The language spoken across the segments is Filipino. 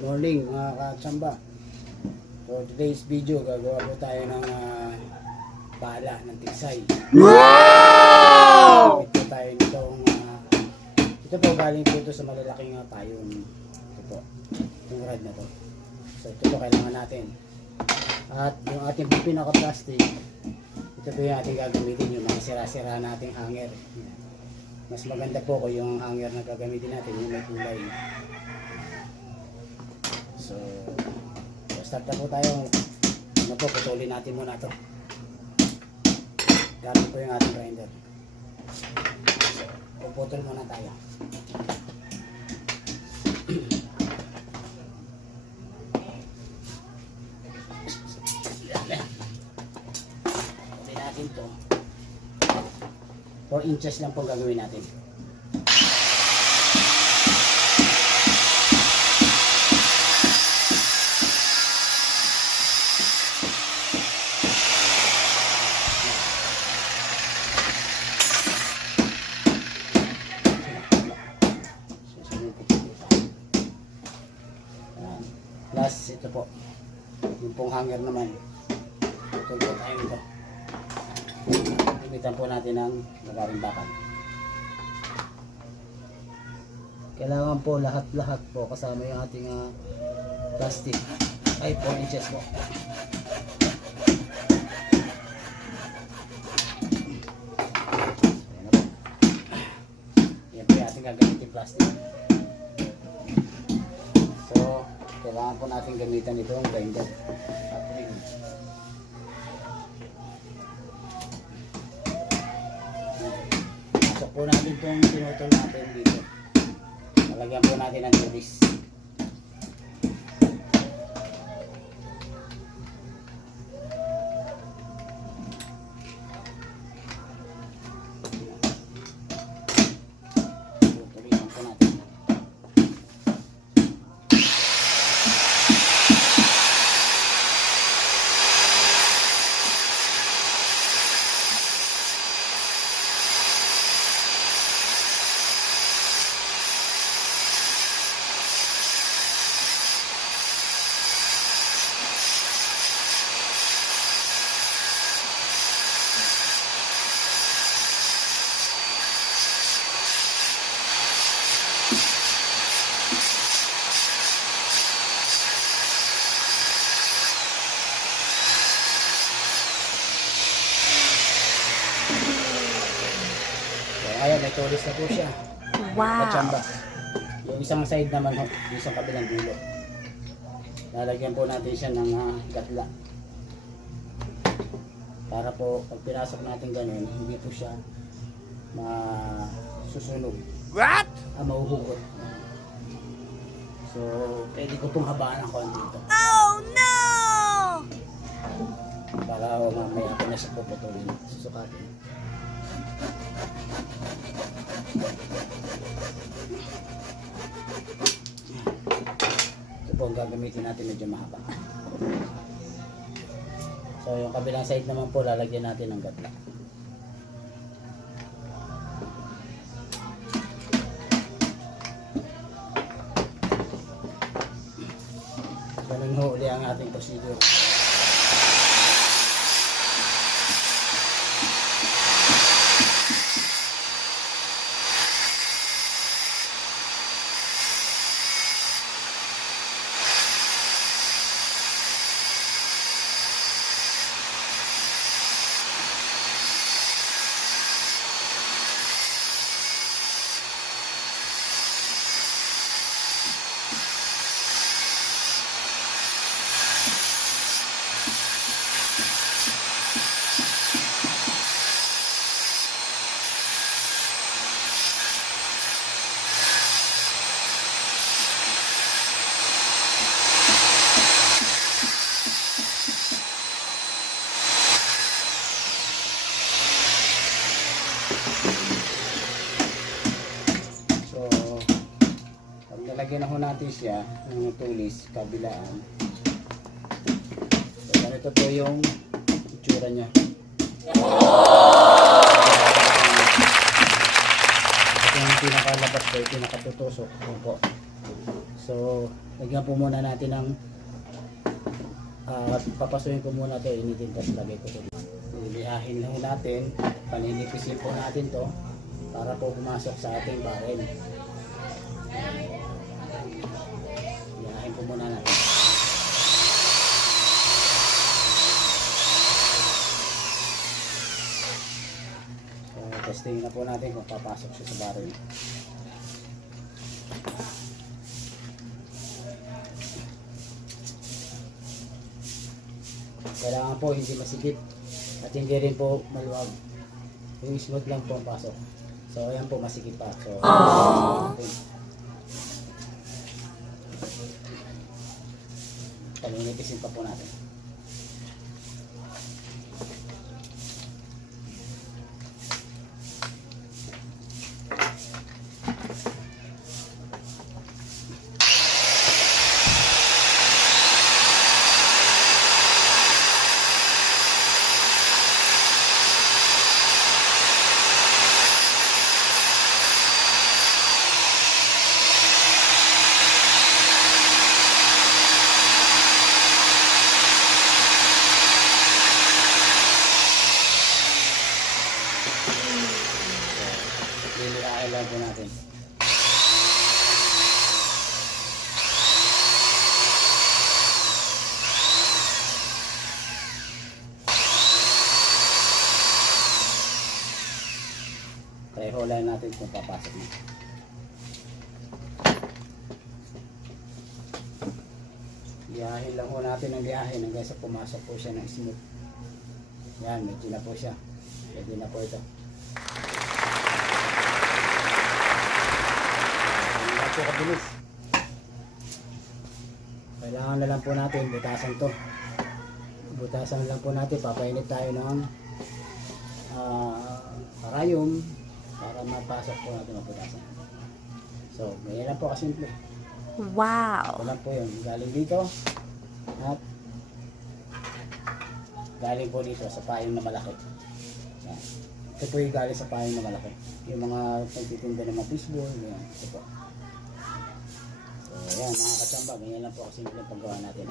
Morning mga katsamba. For today's video, gagawa po tayo ng pala ng tiksay. Wow! Ito tayo nitong ito po galing po ito sa malalaking payong. Ito po, yung rod na to. So ito po kailangan natin. At yung ating pinaka-plastic, ito po yung ating gagamitin, yung mga sira-sira nating hanger. Mas maganda po kung yung hanger na gagamitin natin, yung may kulay. So, start na po tayo. Ano po, putulin natin muna ito. Gamit po yung ating grinder. So, puputol muna tayo. Putulin natin ito. 4 inches lang po gagawin natin. Plus ito po, yung pong hanger naman, ito po tayo nito. Gamitan po natin ng nagarimbakan. Kailangan po lahat-lahat po kasama yung ating plastic ay 4 inches po. Yan po yung ating gagamitin plastic. So kailangan po natin gamitan ito ang grinder at ring. So po natin itong pinutol natin dito. Malagyan po natin ng tulis. Tutulisan po natin. Ayan, may tulis na po siya. Wow! Katsamba. Yung isang side naman, yung isang kabilang dulo. Lalagyan po natin siya ng gatla. Para po, pag pinasok natin ganun, hindi po siya masusunog. What? Mahuhugot. So, pwede ko pong habaan ang konti ito. Oh no! Para mamaya ko na siya puputulin. Susukatin. Ito po ang gagamitin natin, medyo mahaba. So yung kabilang side naman po lalagyan natin ng gatla. Ganun ho uli ang ating procedure. Lagyan na ho natin siya ng tulis kabilaan. So, ganito po yung itsura niya. Ito yung pinakalabas po, pinakatutusok po. So, lagyan po muna natin ng papasuhin ko muna ito, initin, tapos lagay ko ito. Lilihahin lang natin, paninipisin po natin to para po pumasok sa ating barrel. Lilihahin po muna natin. So, testing na po natin kung papasok siya sa barrel. Kailangan po hindi masikip at hindi rin po maluwag. Yung smooth lang po ang pasok. So ayan po, masikip pa. So palinipisin pa po natin. Lilihain lang po natin. Kaya hulayin natin kung papasok na. Lihahin lang po natin ang lihahin hanggang sa pumasok po siya ng smooth. Yan, medyo na po siya. Pwede na po ito. Po kabilis. Kailangan na lang po natin butasan to. Butasan lang po natin, papainit tayo ng karayom para mapasok po natin mabutasan. So, ganyan lang po kasimple. Wow! Ito lang po yun. Galing dito at galing po dito sa payong na malaki. Yan. Ito po yung galing sa payong na malaki. Yung mga nagtitinda ng mga fishball, yan. Ito po. So, ayan mga katsamba, ganyan lang po kasi yung paggawa natin.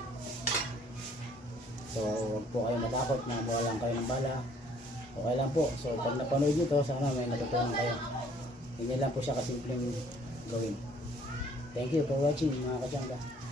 So, huwag po kayo matakot na mawalan kayo ng bala. Okay lang po. So, pag napanood nyo to, sana may natutunan kayo. Ganyan lang po siya kasimpleng gawin. Thank you for watching mga katsamba.